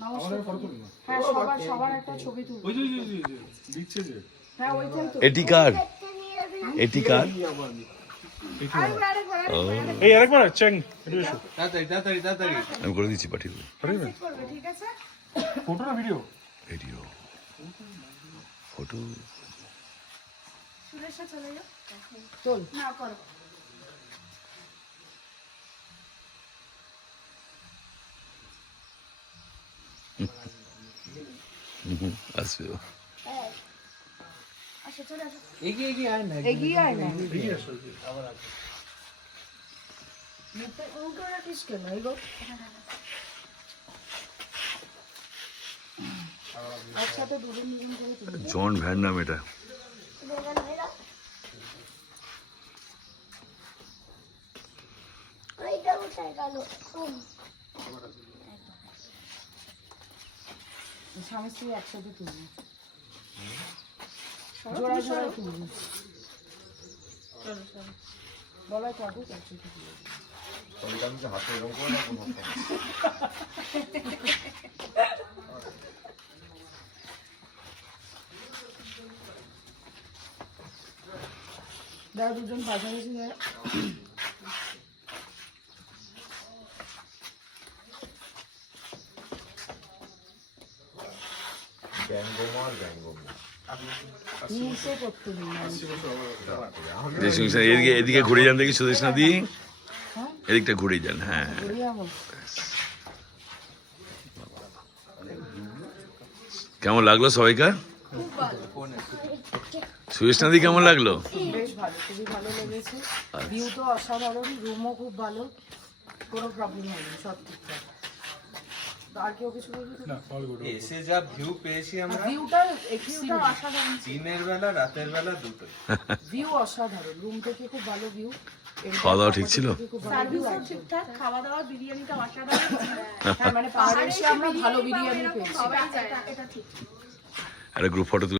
হ্যাঁ সবার একটা ছবি তুলবো। ওই যে দিচ্ছে যে হ্যাঁ ওইটাই তো। এটি কার? এটি কার? এই আরেকবার চ্যাং একটু এসো তাড়াতাড়ি আমি করে দিচ্ছি, পাঠিয়ে দেবো। করবে ঠিক আছে। ফটো না ভিডিও? Video, photo. সুরেশা চলে যাও। চল না করো। আসবে ও। আচ্ছা চলে আসো। এগিয়ে আয় না এগিয়ে আসো মুখে উল্টো রাখিস কেন এগো একসাথে দুজন দুজন করে তুলি জন ভ্যান নাম এটা। স্বামী স্ত্রী একসাথে তুলবি জোড়া জোড়া তুলবি বলাই কাটুক একসাথে তুলবি দাদা দুজন পাশাপাশি যায় নিচে করতে দিন এদিকে এদিকে ঘুরে যান দেখি সুদেশ নদী, এদিকটা ঘুরে যান। হ্যাঁ কেমন লাগলো সবাইকার? সুদেশ নদী কেমন লাগলো? বেশ ভালো, খুবই ভালো লেগেছে। ভিউ তো অসাধারণ, রুমও খুব ভালো, কোনো প্রবলেম হয়নি, সব ঠিকঠাক। আর কেউ কিছু বলবি? না কল করো। এসে যা ভিউ পেয়েছি আমরা, ভিউটা অসাধারণ, দিনের বেলা রাতের বেলা দুটোই। ভিউ অসাধারণ, রুম থেকে খুব ভালো ভিউ। খাওয়া দাওয়া ঠিক ছিল? সার্ভিসও ঠিকঠাক, খাওয়া দাওয়া বিরিয়ানিটা অসাধারণ। হ্যাঁ মানে পাহাড়ে এসে আমরা ভালো বিরিয়ানি পেয়েছি। সবাই যায় এটা ঠিক। একটা গ্রুপ ফটো